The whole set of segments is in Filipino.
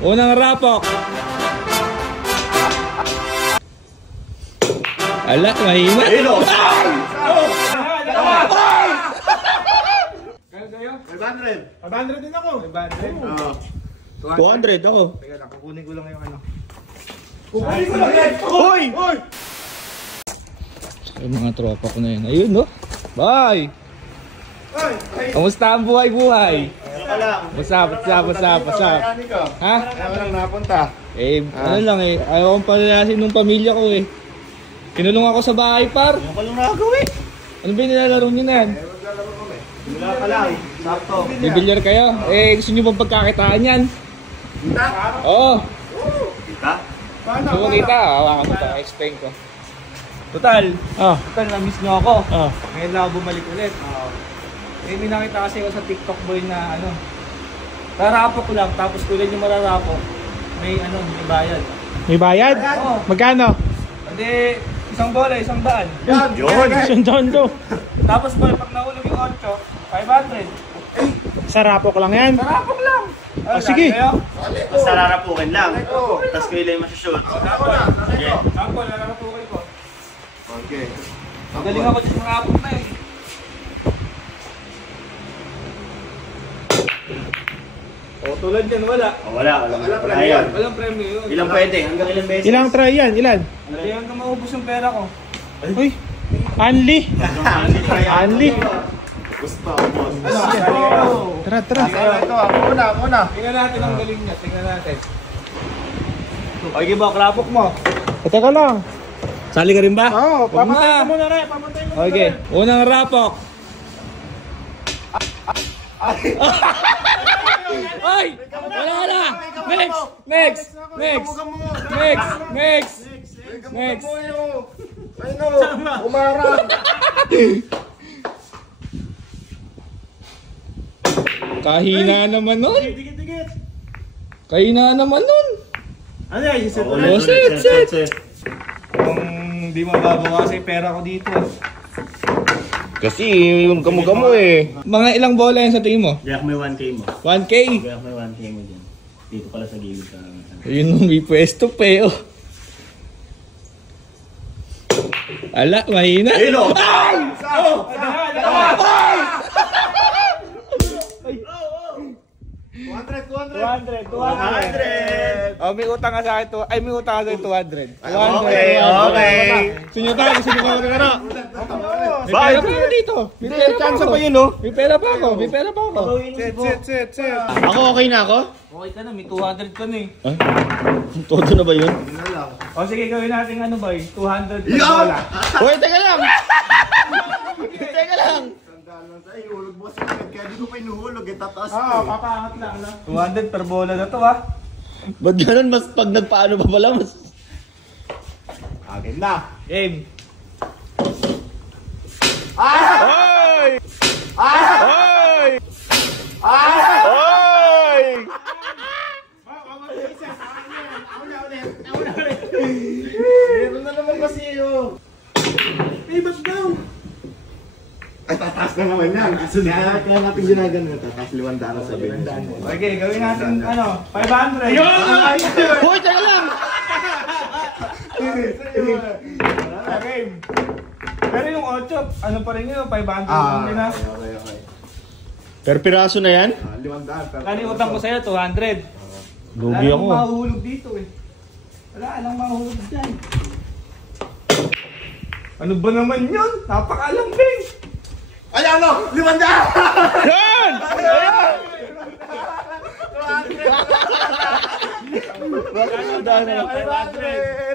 Unang rapok. Ala, mahina. Ilo! Kaya kayo? 500. 500 din ako. 500. 200 ako. Teka lang, kukunin ko lang yung ano. Kukunin ko lang yan! Hoy! Hoy! Yung mga tropa ko na yun. Ayun, no? Bye! Kamusta ang buhay-buhay? What's up? Ha? Kaya lang napunta. Ano lang eh. Ayaw kong palalasin ng pamilya ko eh. Kinulong ako sa bahay, par. Ano ka lang nakagawin? Ano ba yung nilalaro nyo na yan? Wala pa lang. Sakto. Bibilyar kayo? Gusto nyo bang pagkakitaan yan? Kita? Oo. Kita? Gusto mo kita? Hawakan mo ito. Explain ko. Total, na-miss nyo ako. Ngayon lang ako bumalik ulit. May nakita kasi ako sa TikTok boy na ano, rarapok ko lang, tapos kulan yung mararapok, may bayad. May bayad? Oo. Magkano? Hindi, isang bola, 100. Yun! Dondo. Tapos pag nahulog yung 8, 500. Sarapok lang yan. Rarapok lang. Sige. Basta rarapukin lang. Tapos kailan masushoot. Sige. Sample, rarapukin ko. Okay. Magaling ako dyan sa rapok na eh. O tulad yan, wala. Wala yan. Walang premyo yun. Ilang pwede? Hanggang ilang beses? Ilang try yan? Ilan? Hindi hanggang maubos yung pera ko. Uy. Anli. Anli. Gusto, boss. Tara. Ito, ako una. Tingnan natin ang galing niya, tingnan natin. Okay ba, rapok mo? Teka lang. Sali ka rin ba? Oo, Huwag pamatay na. mo muna rin. Pamatay mo muna Okay, rin. unang rapok. Ay! Wala na! Next! Umarang! Kahina naman nun! Dikit. Kahina naman nun! Ano yan? Yung set Oh, ulit? set. Kung di mababawa kasi pera ko dito. Kasi yung gamo-gamo eh. Mga ilang bola yan sa tingin mo? Gayak may 1K mo. 1K? Gayak may 1K mo dyan. Dito pala sa gilid ka. Yun may pwesto pe oh. Ala, mahina. Ilo! Oh, may utang ka sa akin to. Ay, may utang ka sa akin 200. Okay. Sinyo tayo, gusto mo ka na. May Bye. pera pa ako dito. May pera pa ako. May pera pa ako. Set. Ako okay na ako? Okay ka na, may 200 ka na eh. Todo na ba yun? O sige, gawin natin ano ba 200 per Yan! bola. Uy, teka lang! Ihulog mo sa agad, kaya di ko pa inuhulog, tataas Oo, papaangat lang. 200 per bola na to ha. Ba't ganun? Mas pag nagpaano pa pala, mas... Akin na. Game. Meron na naman kasi yun. Ba't down? Ay, tataas na naman yan. Kaya natin ginagano, tataas 500 sa bilhin. Okay, gawin natin ano, 500. Hoy, teka lang! Okay. Pero yung 8, ano pa rin yun, 500 lang din ha. Okay. Per piraso na yan? 500. Kani utang ko sa'yo, 200. Lugi Wala ako. nang mahuhulog dito eh. Wala nang mahuhulog dyan. Ano ba naman yun? Napakalambing! Ay, ano? 500! Yan! Dahil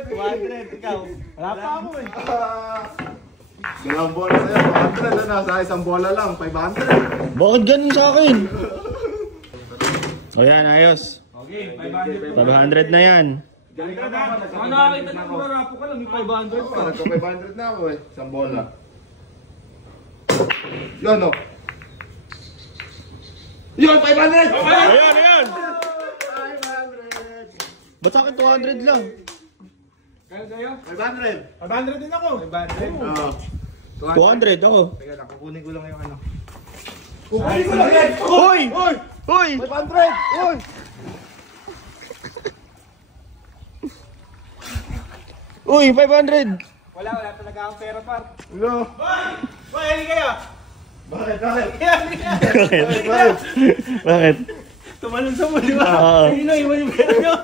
200, ikaw. Wala pa ako eh. Dalawang bola sa'yo, 500 na. Sa isang bola lang, 500. Bakit ganun sa akin? O yan, ayos. Okay, 500. 500 na yan. Galing ka naman. Ano nakakita ng marapo ka lang, may 500 pa. Nagka-500 na ako eh. Isang bola. Yun o. Yun, 500! Ayan! Ba't sa akin 200 lang? Kaya sa'yo? 500! 500 din ako. 500. Oo. 200 ako. Teka lang, kukunin ko lang yung ano. Kukunin ko lang yan. Hoy! Hoy! 500! Uy! Uy, 500! Wala talaga akong pera, par. Ano? Boy, hindi kayo. Bakit? Bakit? Tumalon sa mo, di ba? Oo. Ayun na, iwan yung pera nyo.